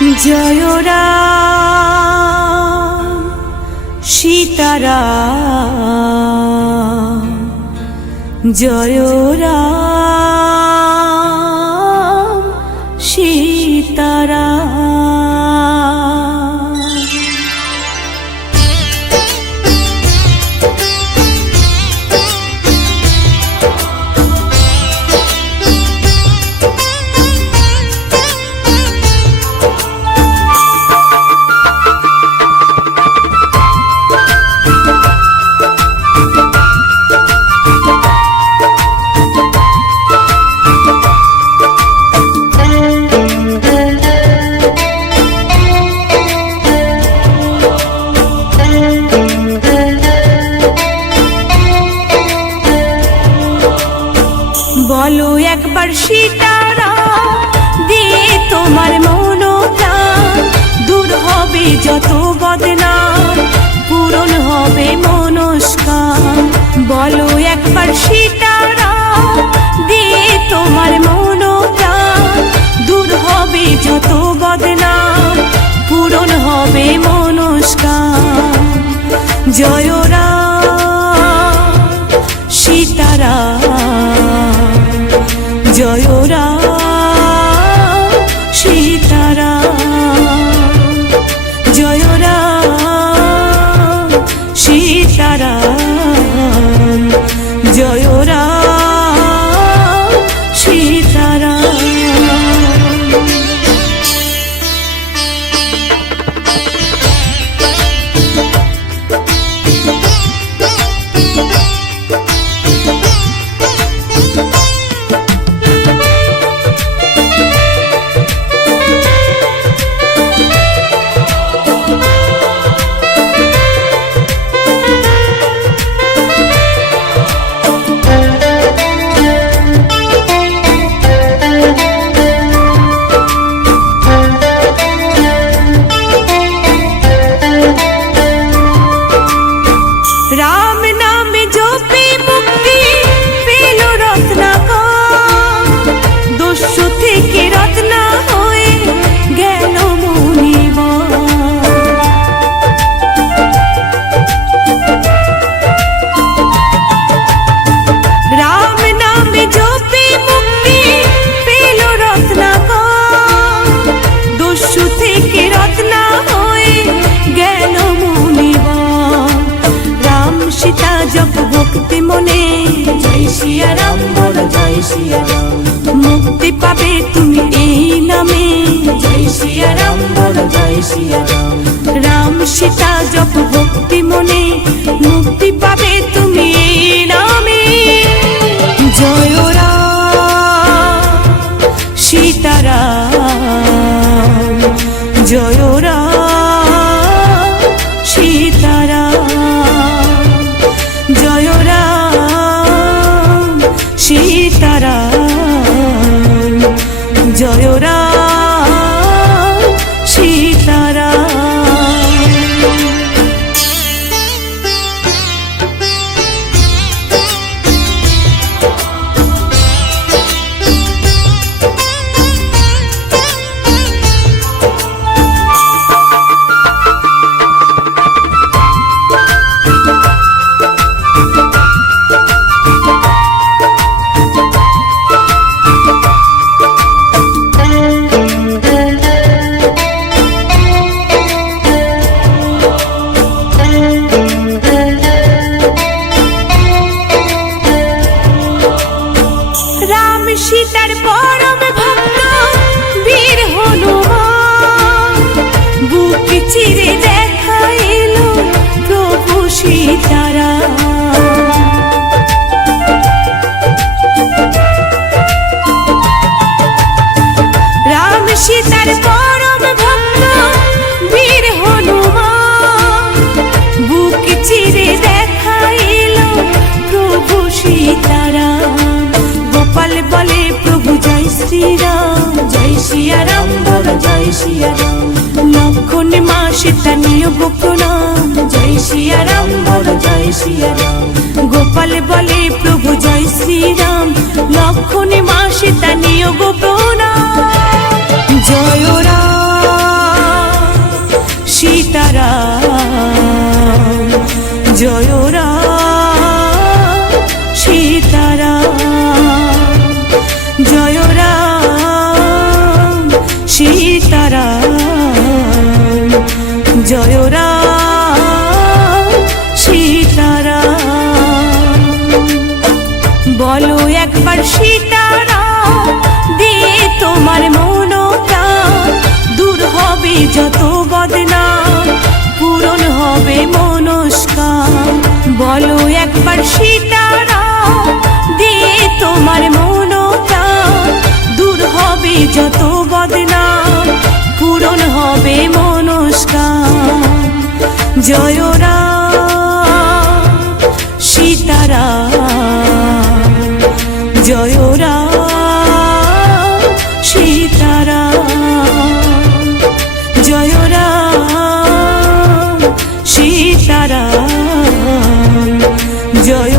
জয় রাম সীতারাম, জয় রাম সীতারাম। বলো একবার সীতারাম, দিয়ে তোমার মনোপ্রাণ, দূর হবে যত বদনাম, পূরণ হবে মনস্কাম। বলো একবার সীতারাম, দিয়ে তোমার মনোপ্রাণ, দূর হবে যত বদনাম, পূরণ হবে মনস্কাম। জয় রাম সীতারাম, জয় রাম সীতারাম, জয় রাম সীতারাম, জয় রাম সীতারাম। রাম নামে জপে মুক্তি পেল রত্নাকর, দস্যু থেকে রত্না হয়ে গেল মুনিবর। রাম নামে জপে মুক্তি পেল রত্নাকর, দস্যু থেকে রত্না হয়ে গেল মুনিবর। সীতা জপ ভক্তি মনে, জয় সিয়া রাম বলো জয় সিয়া রাম, মুক্তি পাবে তুমি এই নামে, জয় সিয়া রাম বলো জয় সিয়া রাম। রাম সীতা জপ ভক্তি মনে, মুক্তি পাবে তুমি এই নামে। জয় রাম সীতারাম, জয় রাম সীতারাম, জয় রাম সীতারাম, জয় রাম সীতারাম। সীতার পরম ভক্ত বীর হনুমান, বুক চিরে দেখা এলো প্রভু সীতারাম। রাম সীতার পরম ভক্ত বীর হনুমান, বুক চিরে দেখা এলো প্রভু সীতারাম। গোপাল বলে প্রভু জয় শ্রীরাম, জয় সিয়া রাম বলো জয় সিয়া রাম। লক্ষণ মা সীতা নিয়োগ প্রণাম, জয় সিয়া রাম বলো জয় সিয়া রাম। গোপাল বলে প্রভু জয় শ্রীরাম, লক্ষণ মা সীতা নিয়োগ প্রণাম। জয় রাম জয় রাম সীতারাম, জয় রাম সীতারাম। বলো একবার সীতারাম, দিয়ে তোমার মনোপ্রাণ, দূর হবে যত বদনাম, পূরণ হবে মনস্কাম। বলো একবার সীতারাম, দিয়ে তোমার মনোপ্রাণ, দূর হবে যত বদনাম, পূরণ হবে মনস্কাম। জয় রাম সীতারাম, জয় রাম সীতারাম, জয় রাম সীতারাম, জয়